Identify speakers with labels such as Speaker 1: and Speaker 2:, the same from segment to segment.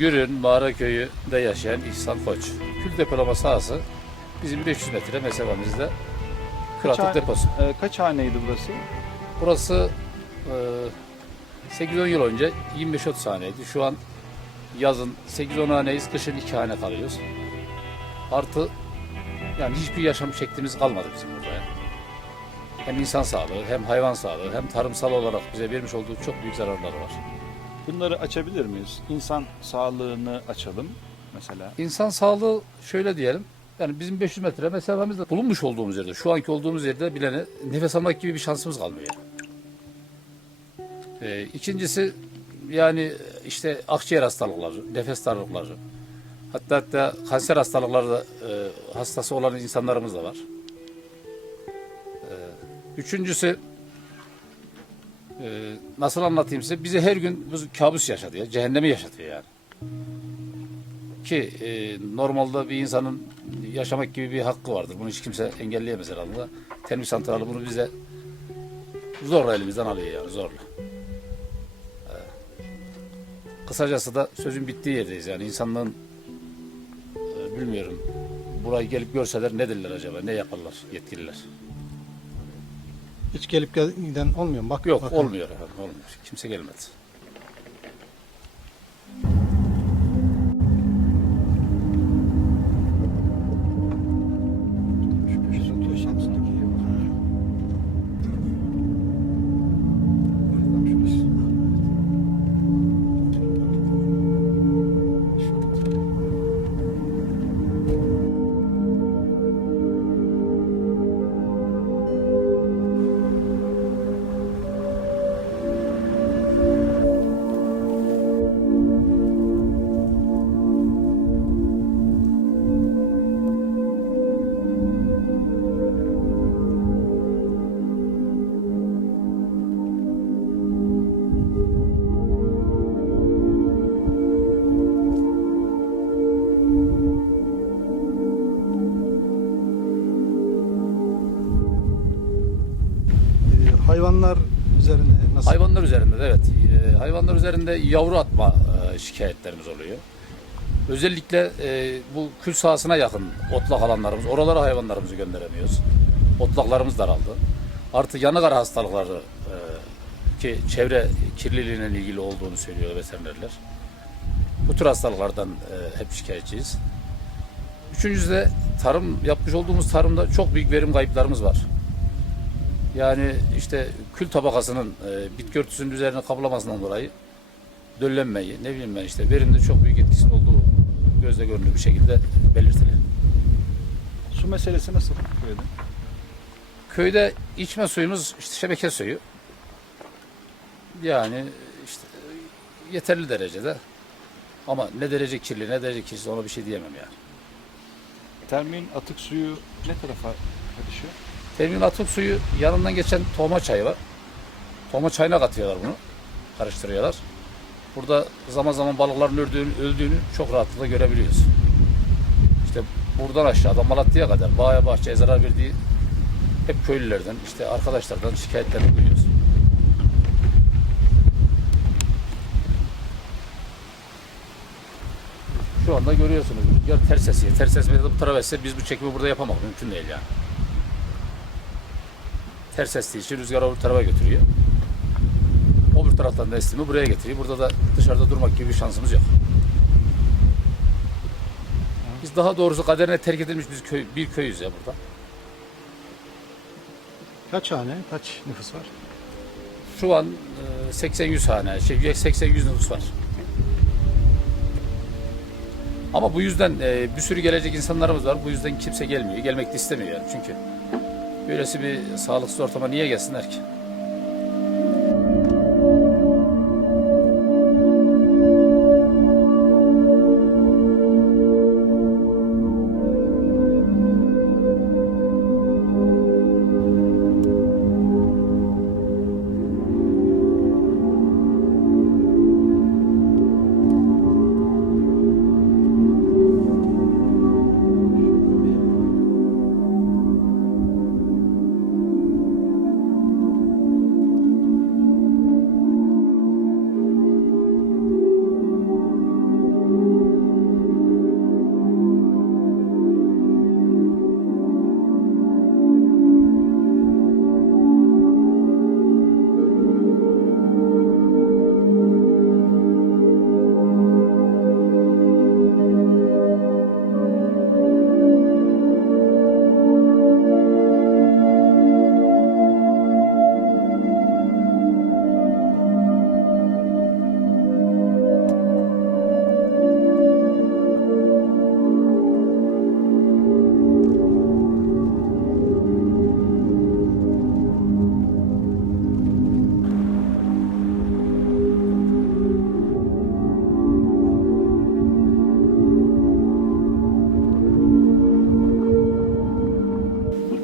Speaker 1: Gürün Mağara Köyü'nde yaşayan İhsan Koç. Kül depolama sahası bizim 500 metre mesafemizde
Speaker 2: Kaç
Speaker 1: atık deposu.
Speaker 2: Ee, kaç haneydi burası?
Speaker 1: Burası e, 8-10 yıl önce 25-30 haneydi. Şu an yazın 8-10 haneyiz, kışın 2 hane kalıyoruz. Artı yani hiçbir yaşam şeklimiz kalmadı bizim burada. yani. Hem insan sağlığı, hem hayvan sağlığı, hem tarımsal olarak bize vermiş olduğu çok büyük zararları var.
Speaker 2: Bunları açabilir miyiz? İnsan sağlığını açalım mesela.
Speaker 1: İnsan sağlığı şöyle diyelim. Yani bizim 500 metre mesafemizde bulunmuş olduğumuz yerde, şu anki olduğumuz yerde bilene nefes almak gibi bir şansımız kalmıyor. Ee, ikincisi yani işte akciğer hastalıkları, nefes darlıkları, hatta hatta kanser hastalıkları da e, hastası olan insanlarımız da var. Ee, üçüncüsü e, nasıl anlatayım size? Bizi her gün bu kabus yaşatıyor, cehennemi yaşatıyor yani ki e, normalde bir insanın yaşamak gibi bir hakkı vardır. Bunu hiç kimse engelleyemez herhalde. Termik santralı bunu bize zorla elimizden alıyor yani zorla. E, kısacası da sözün bittiği yerdeyiz yani insanlığın e, bilmiyorum burayı gelip görseler ne derler acaba ne yaparlar yetkililer.
Speaker 3: Hiç gelip gel- giden olmuyor mu? Bak,
Speaker 1: Yok
Speaker 3: bakın.
Speaker 1: olmuyor efendim olmuyor. Kimse gelmedi.
Speaker 3: Hayvanlar üzerinde nasıl?
Speaker 1: Hayvanlar üzerinde de evet. Ee, hayvanlar üzerinde yavru atma e, şikayetlerimiz oluyor. Özellikle e, bu kül sahasına yakın otlak alanlarımız, oralara hayvanlarımızı gönderemiyoruz. Otlaklarımız daraldı. Artı yanıkara hastalıkları e, ki çevre kirliliğine ilgili olduğunu söylüyor veterinerler. Bu tür hastalıklardan hep şikayetçiyiz. Üçüncüsü de tarım yapmış olduğumuz tarımda çok büyük verim kayıplarımız var. Yani işte kül tabakasının e, bitki örtüsünün üzerine kaplamasından dolayı döllenmeyi, ne bileyim ben işte verimde çok büyük etkisinin olduğu gözle görülür bir şekilde belirtilir.
Speaker 2: Su meselesi nasıl köyde?
Speaker 1: Köyde içme suyumuz işte şebeke suyu. Yani işte yeterli derecede. Ama ne derece kirli, ne derece kirsiz ona bir şey diyemem yani.
Speaker 2: Termin atık suyu ne tarafa karışıyor?
Speaker 1: Termin atık suyu yanından geçen tohma çayı var. Tohma çayına katıyorlar bunu. Karıştırıyorlar. Burada zaman zaman balıkların öldüğünü, öldüğünü çok rahatlıkla görebiliyoruz. İşte buradan aşağıda Malatya'ya kadar bağya bahçeye zarar verdiği hep köylülerden, işte arkadaşlardan şikayetlerini duyuyoruz. Şu anda görüyorsunuz rüzgar ters esiyor. Ters esmede de bu tarafa esse biz bu çekimi burada yapamak mümkün değil yani ters estiği için rüzgar öbür tarafa götürüyor. Öbür taraftan da estiğimi buraya getiriyor. Burada da dışarıda durmak gibi bir şansımız yok. Biz daha doğrusu kaderine terk edilmiş biz köy, bir köyüz ya burada.
Speaker 3: Kaç hane, kaç nüfus var?
Speaker 1: Şu an e, 80-100 hane, şey 80-100 nüfus var. Ama bu yüzden e, bir sürü gelecek insanlarımız var. Bu yüzden kimse gelmiyor. Gelmek de istemiyor yani çünkü. Böylesi bir sağlıksız ortama niye gelsinler ki?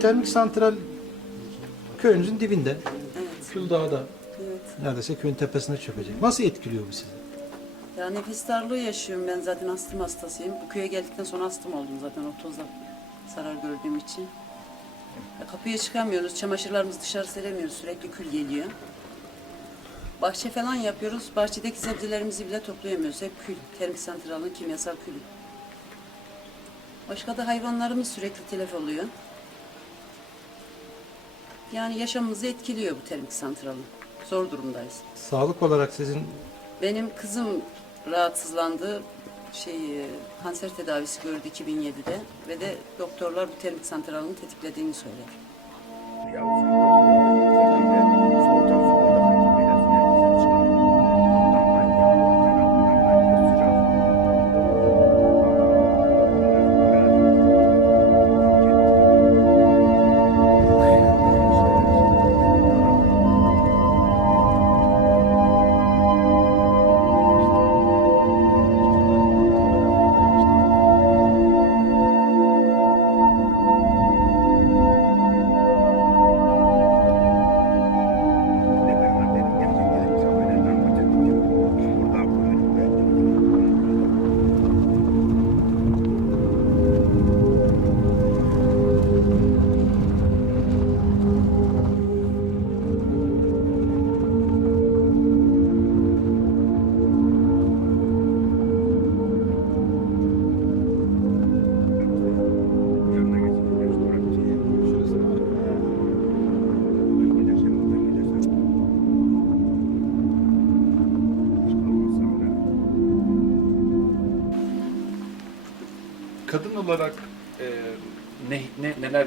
Speaker 3: Termik santral köyünüzün dibinde.
Speaker 4: Evet,
Speaker 3: Kül Dağı'da
Speaker 4: evet.
Speaker 3: neredeyse köyün tepesine çökecek. Nasıl etkiliyor bu sizi?
Speaker 4: Ya nefes darlığı yaşıyorum ben zaten astım hastasıyım. Bu köye geldikten sonra astım oldum zaten o tozla zarar gördüğüm için. Ya kapıya çıkamıyoruz, çamaşırlarımızı dışarı seremiyoruz, sürekli kül geliyor. Bahçe falan yapıyoruz, bahçedeki sebzelerimizi bile toplayamıyoruz. Hep kül, termik santralın kimyasal külü. Başka da hayvanlarımız sürekli telef oluyor. Yani yaşamımızı etkiliyor bu termik santralın. Zor durumdayız.
Speaker 3: Sağlık olarak sizin
Speaker 4: Benim kızım rahatsızlandı. Şey, e, kanser tedavisi gördü 2007'de ve de doktorlar bu termik santralını tetiklediğini söyler.
Speaker 2: Kadın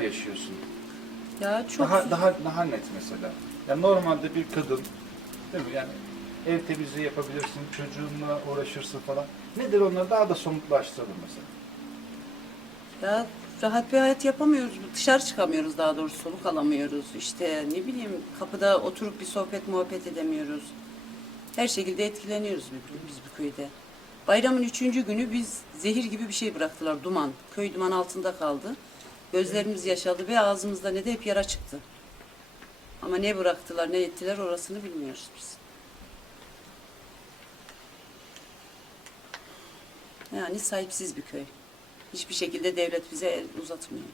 Speaker 2: yaşıyorsun?
Speaker 4: Ya çok
Speaker 2: Daha daha daha net mesela. Yani normalde bir kadın değil mi? Yani ev temizliği yapabilirsin, çocuğunla uğraşırsın falan. Nedir onlar? Daha da somutlaştıralım mesela.
Speaker 4: ya rahat bir hayat yapamıyoruz. Dışarı çıkamıyoruz daha doğrusu soluk alamıyoruz. İşte ne bileyim kapıda oturup bir sohbet muhabbet edemiyoruz. Her şekilde etkileniyoruz biz bu köyde. Bayramın üçüncü günü biz zehir gibi bir şey bıraktılar duman. Köy duman altında kaldı. Gözlerimiz yaşadı ve ağzımızda ne de hep yara çıktı. Ama ne bıraktılar ne ettiler orasını bilmiyoruz biz. Yani sahipsiz bir köy. Hiçbir şekilde devlet bize el uzatmıyor.